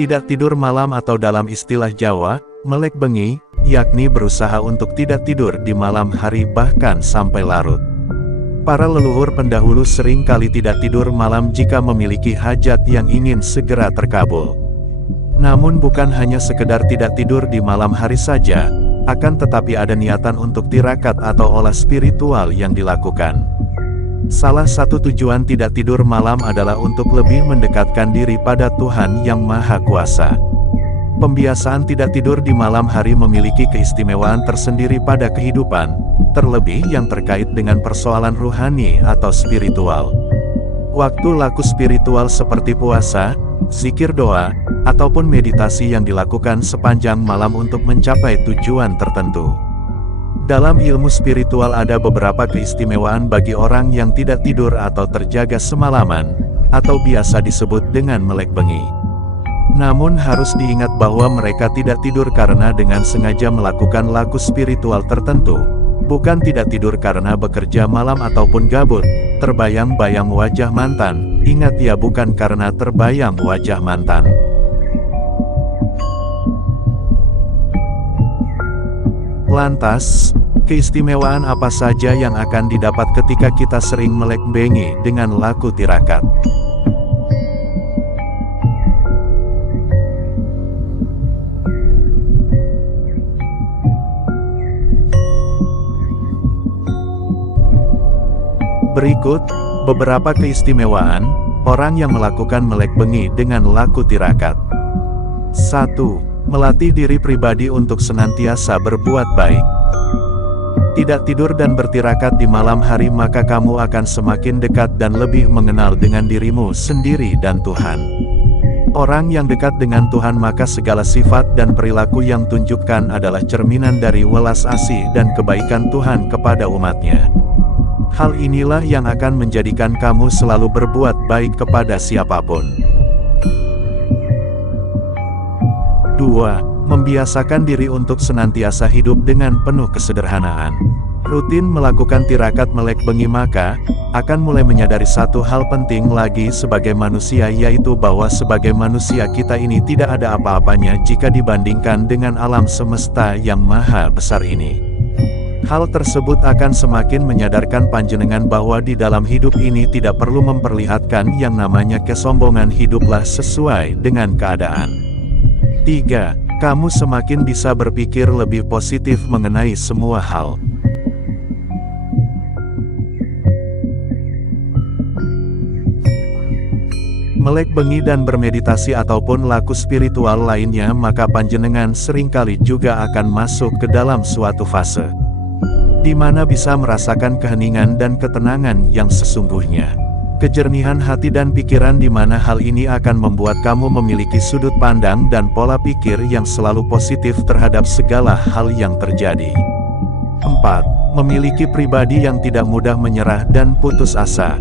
Tidak tidur malam atau dalam istilah Jawa, melek bengi, yakni berusaha untuk tidak tidur di malam hari bahkan sampai larut. Para leluhur pendahulu sering kali tidak tidur malam jika memiliki hajat yang ingin segera terkabul. Namun bukan hanya sekedar tidak tidur di malam hari saja, akan tetapi ada niatan untuk tirakat atau olah spiritual yang dilakukan. Salah satu tujuan tidak tidur malam adalah untuk lebih mendekatkan diri pada Tuhan Yang Maha Kuasa. Pembiasaan tidak tidur di malam hari memiliki keistimewaan tersendiri pada kehidupan, terlebih yang terkait dengan persoalan ruhani atau spiritual. Waktu laku spiritual seperti puasa, zikir doa, ataupun meditasi yang dilakukan sepanjang malam untuk mencapai tujuan tertentu. Dalam ilmu spiritual ada beberapa keistimewaan bagi orang yang tidak tidur atau terjaga semalaman, atau biasa disebut dengan melek bengi. Namun harus diingat bahwa mereka tidak tidur karena dengan sengaja melakukan laku spiritual tertentu, bukan tidak tidur karena bekerja malam ataupun gabut, terbayang-bayang wajah mantan, ingat ya, bukan karena terbayang wajah mantan. Lantas, keistimewaan apa saja yang akan didapat ketika kita sering melek bengi dengan laku tirakat? Berikut beberapa keistimewaan orang yang melakukan melek bengi dengan laku tirakat. 1. Melatih diri pribadi untuk senantiasa berbuat baik. Tidak tidur dan bertirakat di malam hari maka kamu akan semakin dekat dan lebih mengenal dengan dirimu sendiri dan Tuhan. Orang yang dekat dengan Tuhan maka segala sifat dan perilaku yang tunjukkan adalah cerminan dari welas asih dan kebaikan Tuhan kepada umatnya. Hal inilah yang akan menjadikan kamu selalu berbuat baik kepada siapapun. 2. Membiasakan diri untuk senantiasa hidup dengan penuh kesederhanaan. Rutin melakukan tirakat melek bengi maka akan mulai menyadari satu hal penting lagi sebagai manusia, yaitu bahwa sebagai manusia kita ini tidak ada apa-apanya jika dibandingkan dengan alam semesta yang maha besar ini. Hal tersebut akan semakin menyadarkan panjenengan bahwa di dalam hidup ini tidak perlu memperlihatkan yang namanya kesombongan, hiduplah sesuai dengan keadaan. 3. Kamu semakin bisa berpikir lebih positif mengenai semua hal. Melek bengi dan bermeditasi ataupun laku spiritual lainnya maka panjenengan seringkali juga akan masuk ke dalam suatu fase di mana bisa merasakan keheningan dan ketenangan yang sesungguhnya. Kejernihan hati dan pikiran di mana hal ini akan membuat kamu memiliki sudut pandang dan pola pikir yang selalu positif terhadap segala hal yang terjadi. 4. Memiliki pribadi yang tidak mudah menyerah dan putus asa.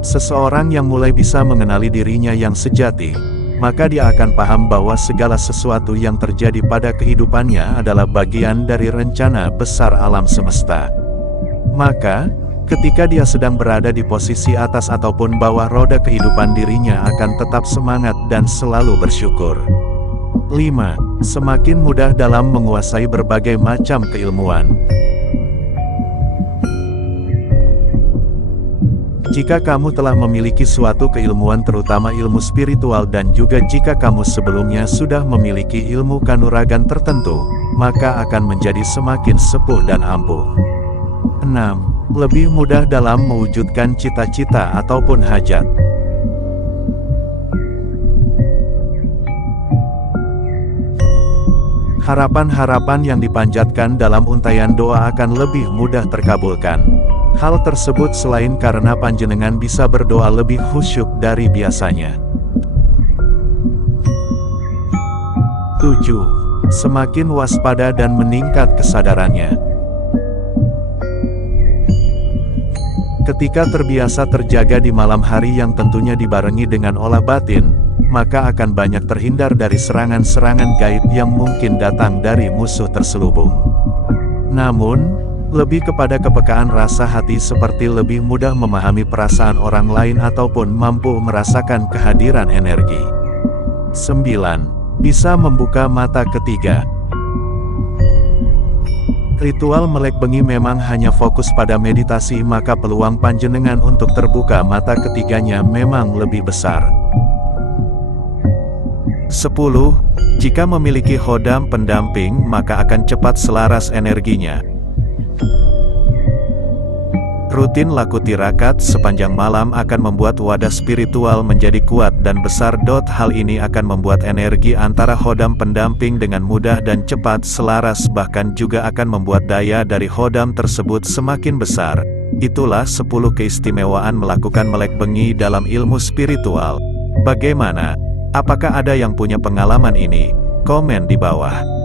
Seseorang yang mulai bisa mengenali dirinya yang sejati, maka dia akan paham bahwa segala sesuatu yang terjadi pada kehidupannya adalah bagian dari rencana besar alam semesta. Maka, ketika dia sedang berada di posisi atas ataupun bawah roda kehidupan, dirinya akan tetap semangat dan selalu bersyukur. 5. Semakin mudah dalam menguasai berbagai macam keilmuan. Jika kamu telah memiliki suatu keilmuan terutama ilmu spiritual dan juga jika kamu sebelumnya sudah memiliki ilmu kanuragan tertentu, maka akan menjadi semakin sepuh dan ampuh. 6. Lebih mudah dalam mewujudkan cita-cita ataupun hajat. Harapan-harapan yang dipanjatkan dalam untayan doa akan lebih mudah terkabulkan. Hal tersebut selain karena panjenengan bisa berdoa lebih khusyuk dari biasanya. 7. Semakin waspada dan meningkat kesadarannya. Ketika terbiasa terjaga di malam hari yang tentunya dibarengi dengan olah batin, maka akan banyak terhindar dari serangan-serangan gaib yang mungkin datang dari musuh terselubung. Namun, Lebih kepada kepekaan rasa hati seperti lebih mudah memahami perasaan orang lain ataupun mampu merasakan kehadiran energi. 9. Bisa membuka mata ketiga. Ritual melek bengi memang hanya fokus pada meditasi, maka peluang panjenengan untuk terbuka mata ketiganya memang lebih besar. 10. Jika memiliki khodam pendamping, maka akan cepat selaras energinya. Rutin laku tirakat sepanjang malam akan membuat wadah spiritual menjadi kuat dan besar. Hal ini akan membuat energi antara khodam pendamping dengan mudah dan cepat selaras, bahkan juga akan membuat daya dari khodam tersebut semakin besar. Itulah 10 keistimewaan melakukan melek bengi dalam ilmu spiritual. Bagaimana? Apakah ada yang punya pengalaman ini? Komen di bawah.